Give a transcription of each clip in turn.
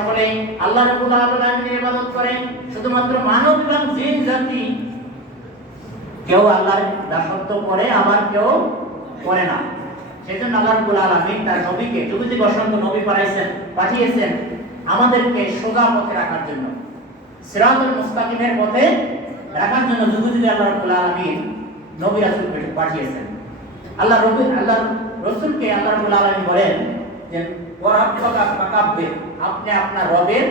সকলে আল্লাহ রাব্বুল আলামিনের ইবাদত করে। শুধুমাত্র মানব এবং জিন জাতি কেউ আল্লাহর দাসত্ব করে, আবার কেউ করে না। সেজন্য আল্লাহ রাব্বুল আলামিন তার নবীকে যুগে যুগে অসংখ্য নবী পাঠিয়েছেন আমাদেরকে সোজা পথে রাখার জন্য, সিরাতুল মুস্তাকিমের পথে রাখার জন্য যুগে যুগে আল্লাহ রাব্বুল আলামিন নবী রাসূল পাঠিয়েছেন। আল্লাহ রাসূলকে আল্লাহ রাব্বুল আলামিন বলেন যে ওয়ারাব্বাকা ফাকাব্বির, আপনি আপনার রবের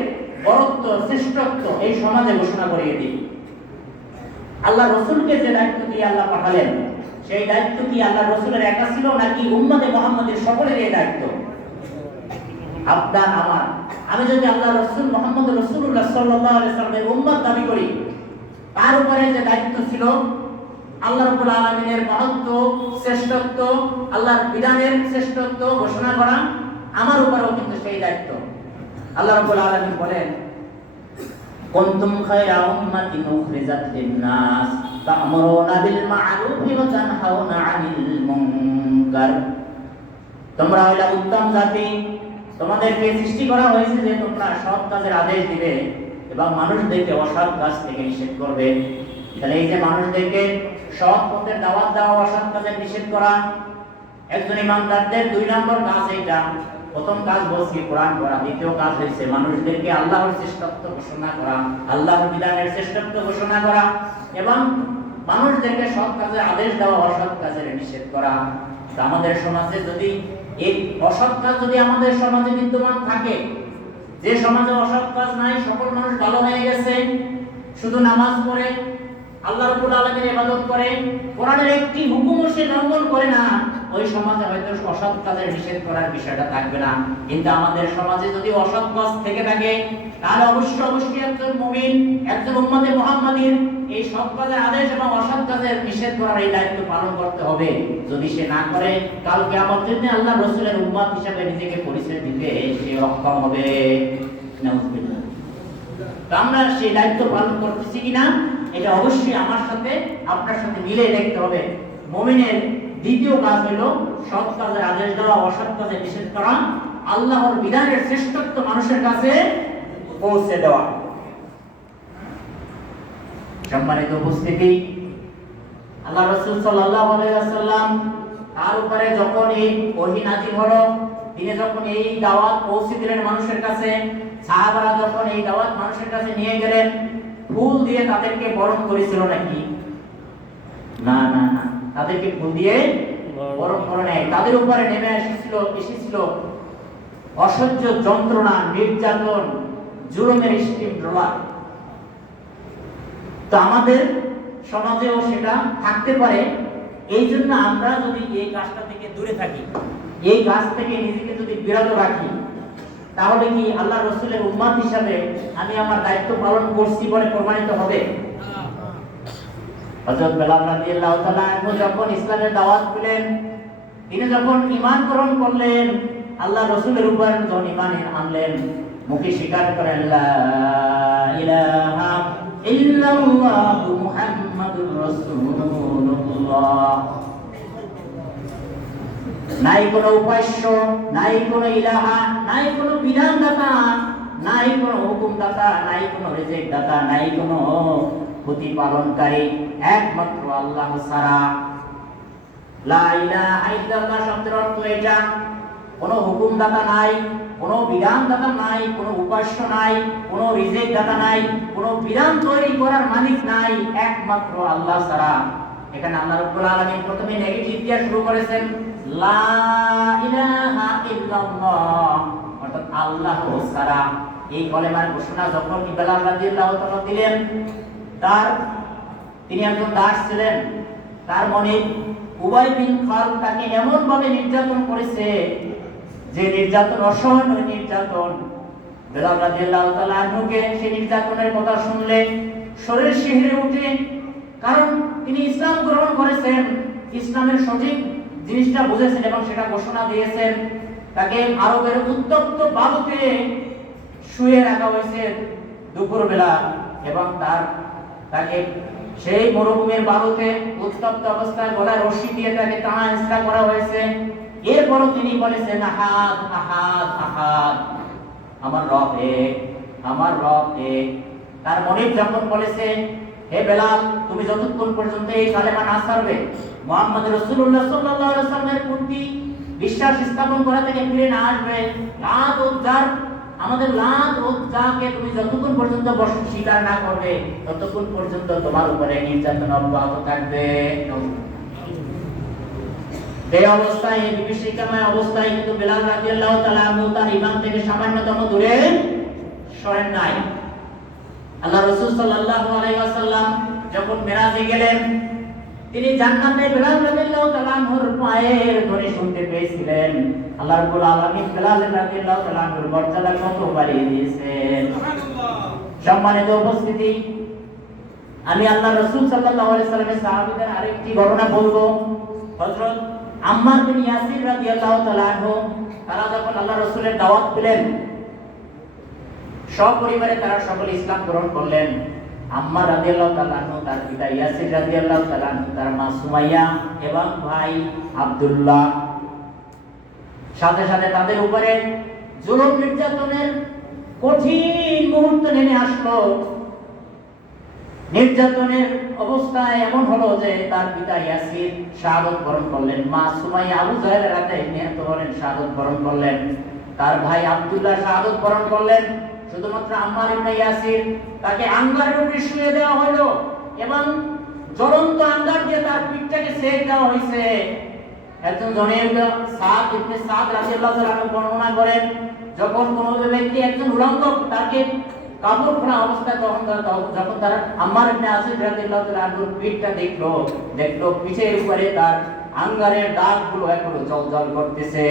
বরত্ব শ্রেষ্ঠত্ব এই সমাজে ঘোষণা করিয়ে দিন। আল্লাহ রাসূলকে যে দায়িত্ব দিয়ে আল্লাহ পাঠালেন, সেই দায়িত্ব কি আল্লাহ রাসূলের একা ছিল নাকি উম্মতে মুহাম্মাদের সকলের এই দায়িত্ব? আপনার আমার, আমি যদি আল্লাহ রাসূল মুহাম্মদ রাসূলুল্লাহ সাল্লাল্লাহু আলাইহি ওয়াসাল্লামের উম্মত দাবি করি, তার উপরে যে দায়িত্ব ছিল আল্লাহ রাব্বুল আলামিনের মহত্ব শ্রেষ্ঠত্ব, আল্লাহর বিধানের শ্রেষ্ঠত্ব ঘোষণা করা, আমার উপরেও কিন্তু সেই দায়িত্ব। আল্লাহ রাব্বুল আলামিন বলেন, কুনতুম খায়রা উম্মাতিন উখরিজাত লিন-নাস তা'মুরুনা বিল মা'রুফি ওয়া তানহাউনা 'আনিল মুনকার। তোমরা হইলা উত্তম জাতি, তোমাদেরকে সৃষ্টি করা হয়েছে যে তোমরা সৎ কাজের আদেশ দিবে এবং মানুষদেরকে অসৎ কাজ থেকে নিষেধ করবে। তাহলে এই যে মানুষদেরকে সৎ পথের দাওয়াত দেওয়া, অসৎ কাজের নিষেধ করা, একজন ইমানদারদের 2 নম্বর কাজ এইটা। প্রথম কাজ বলছি কোরআন পড়া, দ্বিতীয় কাজ হচ্ছে মানুষদেরকে আল্লাহর শ্রেষ্ঠত্ব ঘোষণা করা, আল্লাহর বিধানের শ্রেষ্ঠত্ব ঘোষণা করা এবং মানুষদেরকে সৎ কাজের আদেশ দেওয়া, অসৎ কাজের নিষেধ করা। আমাদের সমাজে যদি এই অসৎ কাজ যদি আমাদের সমাজে বিদ্যমান থাকে, যে সমাজে অসৎ কাজ নাই, সকল মানুষ ভালো হয়ে গেছে, শুধু নামাজ পড়ে আল্লাহ রাব্বুল আলামিনের ইবাদত করে, কোরআনের একটি হুকুমও সে লঙ্ঘন করে না, ওই সমাজে হয়তো অসৎ কাজের নিষেধ করার বিষয়টা থাকবে না। কিন্তু আমাদের সমাজে যদি অসৎ কাজ থেকে থাকে, তাহলে অবশ্যই একজন মুমিন, একজন উম্মতে মুহাম্মাদীর এই সৎ কাজের আদেশ এবং অসৎ কাজের নিষেধ করার এই দায়িত্ব পালন করতে হবে। যদি সে না করে, কাল কিয়ামতের দিনে আল্লাহ রাসূলের উম্মত হিসেবে নিজেকে পরিচয় দিতে সে অক্ষম হবে। নাউযুবিল্লাহ। তো আমরা সেই দায়িত্ব পালন করতেছি কিনা, এটা অবশ্যই আমার সাথে আপনার সাথে মিলে দেখতে হবে। মুমিনের দ্বিতীয় কাজ হলো সৎ কাজের আদেশ দেওয়া, অসৎ কাজের নিষেধ করা, আল্লাহর বিধানের শ্রেষ্ঠত্ব মানুষের কাছে পৌঁছে দেওয়া। সম্মানিত উপস্থিতি, আল্লাহ রাসূল সাল্লাল্লাহু আলাইহি ওয়াসাল্লাম তার উপরে যখন এই ওহী নাযিল হলো, তিনি যখন এই দাওয়াত পৌঁছে দিলেন মানুষের কাছে, সাহাবারা যখন এই দাওয়াত মানুষের কাছে নিয়ে গেলেন, ফুল দিয়ে তাদেরকে বরণ করেছিল নাকি? না না না, তাদেরকে ফুল দিয়ে বরণ করে নাই। তাদের উপরে নেমে এসেছিল অসহ্য যন্ত্রণা, নির্যাতন, জুলুমের স্টিম রোলার। তো আমাদের সমাজেও সেটা থাকতে পারে। এই জন্য আমরা যদি এই কাজটা থেকে দূরে থাকি, এই কাজ থেকে নিজেকে যদি বিরত রাখি, তাহলে কি আল্লাহ রাসূলের উম্মত হিসাবে আমি আমার দায়িত্ব পালন করছি বলে প্রমাণিত হবে? হযরত বেলাল রাদিয়াল্লাহু তাআলা আনহু যখন ইসলামের দাওয়াত পেলেন, তিনি যখন ঈমান গ্রহণ করলেন, আল্লাহ রাসূলের উপর যখন ঈমান আনলেন, মুখে স্বীকার করেন লা ইলাহা ইল্লাল্লাহু মুহাম্মাদুর রাসূলুল্লাহ। নাই কোনো উপাস্য, নাই কোনো ইলাহা, নাই কোনো বিধানদাতা, নাই কোনো হুকুমদাতা, নাই কোনো রিজিক দাতা, নাই কোনো প্রতিপালনকারী, একমাত্র আল্লাহ ছাড়া। লা ইলাহা ইল্লাল্লাহ শব্দের অর্থ এটা, কোনো হুকুমদাতা নাই, কোনো বিধানদাতা নাই, কোনো উপাস্য নাই, কোনো রিজিক দাতা নাই, কোনো বিধান তৈরি করার মালিক নাই, একমাত্র আল্লাহ ছাড়া। এখানে আল্লাহ রাব্বুল আলামিন প্রথমে নেগেটিভ দিয়ে শুরু করেছেন, লা ইলাহা ইল্লাল্লাহ, অর্থাৎ আল্লাহ ছাড়া। এই কলেমার ঘোষণা যখন বেলাল রাদিয়াল্লাহু তাআলা দিলেন, তিনি একজন দাস ছিলেন, তার মনে উবাই বিন খালদ তাকে এমন ভাবে নির্যাতন করেছে যে নির্যাতন অসহনীয় নির্যাতন। বেলাল রাদিয়াল্লাহু তাআলা আনহুকে সেই নির্যাতনের কথা শুনলে শরীর শিহরে ওঠে, কারণ তিনি ইসলাম গ্রহণ করেছেন, ইসলামের সঠিক জিনিসটা বুঝেছেন এবং সেটা ঘোষণা দিয়েছেন। তাকে আরবের উত্তপ্ত বালুতে শুয়ে রাখা হয়েছে দুপুরবেলা এবং তাকে সেই মরুভূমির বালুতে উত্তপ্ত অবস্থায় গলায় রশি দিয়ে তাকে টানা হেঁচড়া করা হয়েছে। এরপরও তিনি বলেছেন আহাদ আহাদ আহাদ, আমার রব এক, আমার রব এক। তার মনিব যখন বলেছে, হে বেলাল, তুমি যতক্ষণ পর্যন্ত এই কালেমা না ছাড়বে, মুহাম্মদ রাসূলুল্লাহ সাল্লাল্লাহু আলাইহি ওয়াসাল্লামের প্রতি বিশ্বাস স্থাপন করা থেকে ফিরে না আসবে, লাত উজ্জার আমাদের লাত উজ্জাকে তুমি যতক্ষণ পর্যন্ত স্বীকার না করবে, ততক্ষণ পর্যন্ত তোমার উপরে নির্যাতন অব্যাহত থাকবে। এই অবস্থায়, এই বিভীষিকাময় অবস্থায় কিন্তু বেলাল রাদিয়াল্লাহু তাআলা আনহু তার ঈমান থেকে সামান্যতম দূরে সরেন নাই। আল্লাহ রাসূল সাল্লাল্লাহু আলাইহি ওয়াসাল্লাম যখন মিরাজে গেলেন, তিনি জান্নাতে বেলাল রাদিয়াল্লাহু তাআলা আনহুর পায়ের ধ্বনি শুনতে পেয়েছিলেন। আল্লাহ রাব্বুল আলামিন বেলাল রাদিয়াল্লাহু তাআলা আনহুর মর্যাদা কত বাড়িয়ে দিয়েছেন। সম্মানিত উপস্থিতি, আমি আল্লাহ রাসূল সাল্লাল্লাহু আলাইহি ওয়াসাল্লামের সাহাবীদের আরেকটি ঘটনা বলবো। হযরত আম্মার বিন ইয়াসির রাদিয়াল্লাহু তাআলা আনহু, তারা যখন আল্লাহ রাসূলের দাওয়াত পেলেন, সপরিবারে তারা সকলে ইসলাম গ্রহণ করলেন। আম্মার রাদিয়াল্লাহু তাআলা আনহু, তার পিতা ইয়াসির রাদিয়াল্লাহু তাআলা আনহু, তার মা সুমাইয়া এবং ভাই আব্দুল্লাহ, সাথে সাথে তাদের উপরে জুলুম নির্যাতনের কঠিন মুহূর্ত নেমে আসলো। নির্যাতনের অবস্থায় এমন হলো যে তার পিতা ইয়াসির শাহাদাত বরণ করলেন, মা সুমাইয়া আবু জাহেলের হাতে নিহত হলেন, শাহাদাত বরণ করলেন, তার ভাই আব্দুল্লাহ শাহাদাত বরণ করলেন। শুধুমাত্র আম্মার ইবনে ইয়াসির, তাকে আঙ্গারের উপরে শুয়ে দেওয়া হলো এবং জ্বলন্ত আঙ্গার দিয়ে তার পিঠটাকে সেক দেওয়া হয়েছে। একজন জনৈক সাদ ইবনে সাদ রাদিয়াল্লাহু তাআলা বর্ণনা করেন, যখন কোনো ব্যক্তি একজন উলঙ্গ তাকে কাপড় পরা অবস্থায় যখন তারা আম্মার ইবনে ইয়াসির রাদিয়াল্লাহু তাআলা আনহুর পিঠটা দেখলো পিঠের উপরে তার আঙ্গারের দাগগুলো এখনো জ্বলজ্বল করতেছে।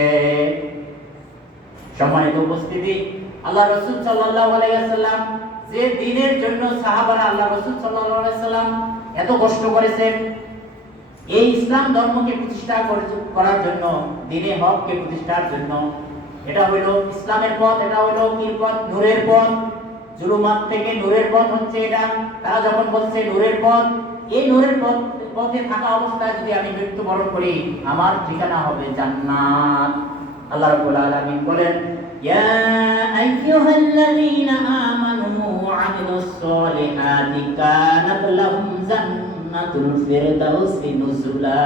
সম্মানিত উপস্থিতি, আল্লাহ রাসূল সাল্লাল্লাহু আলাইহি ওয়াসাল্লাম যে দ্বীনের জন্য সাহাবারা আল্লাহ রাসূল সাল্লাল্লাহু আলাইহি ওয়াসাল্লাম এত কষ্ট করেছেন, এই ইসলাম ধর্মকে প্রতিষ্ঠা করার জন্য, দ্বীনে হককে প্রতিষ্ঠার জন্য, এটা হলো ইসলামের পথ, এটা হলো কি পথ? নূরের পথ। জুলুমাত থেকে নূরের পথ হচ্ছে এটা। তারা যখন বলছে নূরের পথ, এই নূরের পথে থাকা অবস্থায় যদি আমি মৃত্যুবরণ করি, আমার ঠিকানা হবে জান্নাত। আল্লাহ রাব্বুল আলামিন বলেন, ইয়া আইয়ুহাল্লাযীনা আমানু ওয়া আমিলুস সলিহাতি কানাত লাহুম জান্নাতুল ফিরদাউসি নুজুলা।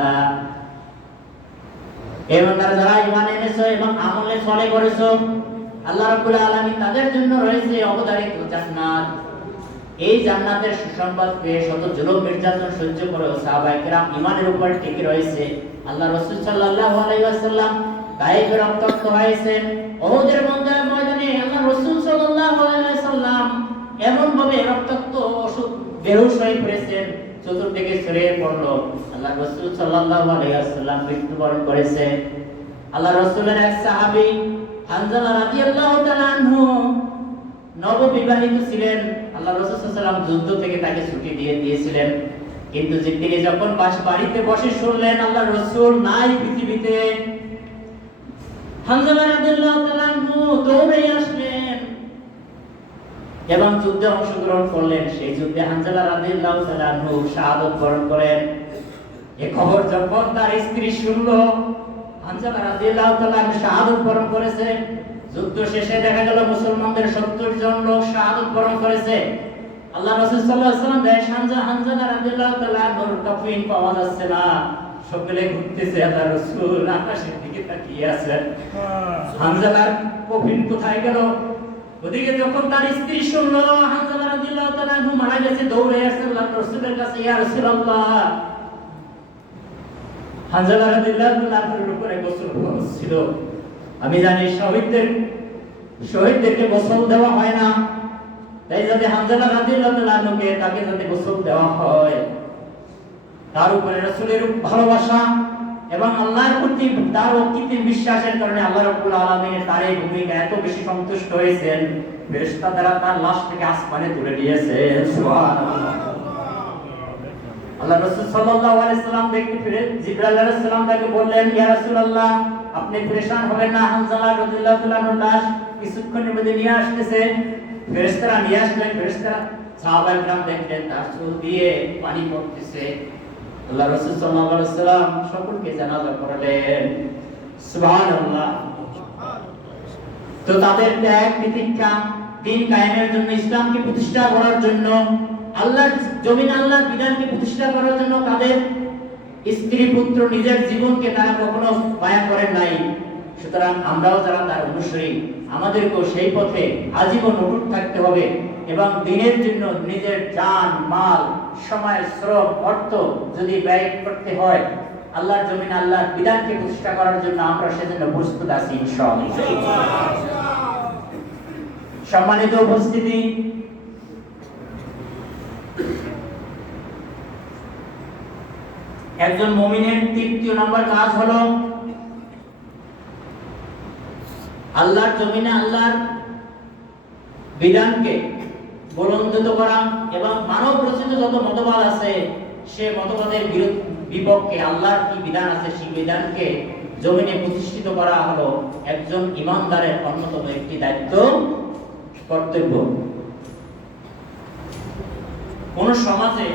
এবং যারা ঈমান এনেছো এবং আমলে সলে করেছো, আল্লাহ রাব্বুল আলামিন তাদের জন্য রয়েছে অবধারিত জান্নাত। এই জান্নাতের সুসংবাদ পেয়ে শত জুলুম নির্যাতন সহ্য করেও সাহাবায়ে কেরাম ঈমানের উপর টিকে রয়েছে। আল্লাহ রাসূল সাল্লাল্লাহু আলাইহি ওয়াসাল্লাম গায়েবে রক্তাক্ত হয়েছেন। উহুদের ময়দানে আল্লাহ রাসূল সাল্লাল্লাহু আলাইহি ওয়াসাল্লাম এমন ভাবে রক্তাক্ত বেহুশ হয়ে পড়েছেন, চতুর্দিকে ছড়িয়ে পড়লো। আল্লাহ রাসূল সাল্লাল্লাহু আলাইহি ওয়াসাল্লাম মৃত্যুবরণ করেছে। আল্লাহ রাসূলের এক সাহাবী হানজালা রাদিয়াল্লাহু তাআলা আনহু নববিবাহিত ছিলেন। আল্লাহ রাসূল সাল্লাল্লাহু আলাইহি ওয়াসাল্লাম যুদ্ধ থেকে তাকে ছুটি দিয়েছিলেন, কিন্তু তিনি যখন বাড়িতে বসে শুনলেন আল্লাহ রাসূল নাই পৃথিবীতে, হানজালা রাদিয়াল্লাহু তাআলা আনহু দৌড়ে আসলেন এবং যুদ্ধে অংশগ্রহণ করলেন। সেই যুদ্ধে হানজালা রাদিয়াল্লাহু তাআলা আনহু শাহাদাত বরণ করেন। এই খবর যখন তার স্ত্রী শুনলো, হানজালা রাদিয়াল্লাহু তাআলা আনহু শাহাদাত বরণ করেছে, যুদ্ধ শেষে দেখা গেল মুসলমানদের 70 জন লোক শাহাদাত বরণ করেছে। আল্লাহ রাসূল সাল্লাল্লাহু আলাইহি ওয়াসাল্লাম দেশ হানজালা রাদিয়াল্লাহু তাআলা আনহুর কাফিন পাওয়া যাচ্ছে না, সকলে ঘুরতেছে। আল্লাহ রাসূল আকাশের দিকে তাকিয়ে আছেন, হানজালার কফিন কোথায় গেল? ওদিকে যখন তার স্ত্রী শুনলো হানজালা রাদিয়াল্লাহু তাআলা আনহু মারা গেছে, দৌড়ে আসছে আল্লাহর রাসূলের কাছে, ইয়া রাসূলুল্লাহ, হানজালা রাদিয়াল্লাহু তাআলা আনহুর উপরে গোসল ফরজ ছিল। আমি জানি শহীদদেরকে গোসল দেওয়া হয় না, তাই যদি হানজালা রাদিয়াল্লাহু তাআলা আনহুকে তাকে যদি গোসল দেওয়া হয়, তার উপরে রাসূলের ভালোবাসা এবং আল্লাহর প্রতি তার অকৃত্রিম বিশ্বাসের কারণে আল্লাহ রাব্বুল আলামিন তার এই ভূমিকা এত বেশি সন্তুষ্ট হয়েছেন, ফেরেশতা দ্বারা তার লাশটাকে আসমানে তুলে দিয়েছেন। সুবহানাল্লাহ। আল্লাহ রাসূল সাল্লাল্লাহু আলাইহি ওয়াসাল্লাম দেখতে পেরে জিবরাইল আলাইহিস সালাম তাকে বললেন, ইয়া রাসূলুল্লাহ, আপনি পরেশান হবেন না, হানজালা রাদিয়াল্লাহু তাআলা আনহুর লাশ কিছুক্ষণের মধ্যে নিয়ে আসতেছে। ফেরেশতারা নিয়ে আসলেন। ফেরেশতারা সাহাবায়ে কিরাম দেখলেন তার চোখ দিয়ে পানি পড়তেছে। আল্লাহ রাসূল সাল্লাল্লাহু আলাইহি ওয়াসাল্লাম সকলকে জানাজা পড়ালেন। সুবহানাল্লাহ। তো তাদের ত্যাগ প্রতীক্ষা দিন কায়েমের জন্য, ইসলামকে প্রতিষ্ঠা করার জন্য, আল্লাহর জমিন আল্লাহর বিধানকে প্রতিষ্ঠা করার জন্য তাদের স্ত্রী পুত্র নিজের জীবনকে তারা কখনো মায়া করেন নাই। সুতরাং আমরাও যারা তার অনুসারী, আমাদেরকেও সেই পথে আজীবন অটুট থাকতে হবে এবং দিনের জন্য নিজের জান মাল সময় শ্রম অর্থ যদি ব্যয় করতে হয় আল্লাহর জমিন আল্লাহর বিধানকে প্রতিষ্ঠা করার জন্য আমরা সেজন্য প্রস্তুত আছি ইনশাআল্লাহ। সম্মানিত উপস্থিতি, একজন মুমিনের তৃতীয় নম্বর কাজ হলো আল্লাহর জমিনে আল্লাহর বিধানকে বুলন্দিত করা এবং মানব রচিত যত মতবাদ আছে সে মতবাদের বিপক্ষে আল্লাহর কি বিধান আছে সেই বিধানকে জমিনে প্রতিষ্ঠিত করা হলো একজন ইমানদারের অন্যতম একটি দায়িত্ব, কর্তব্য। কোন সমাজে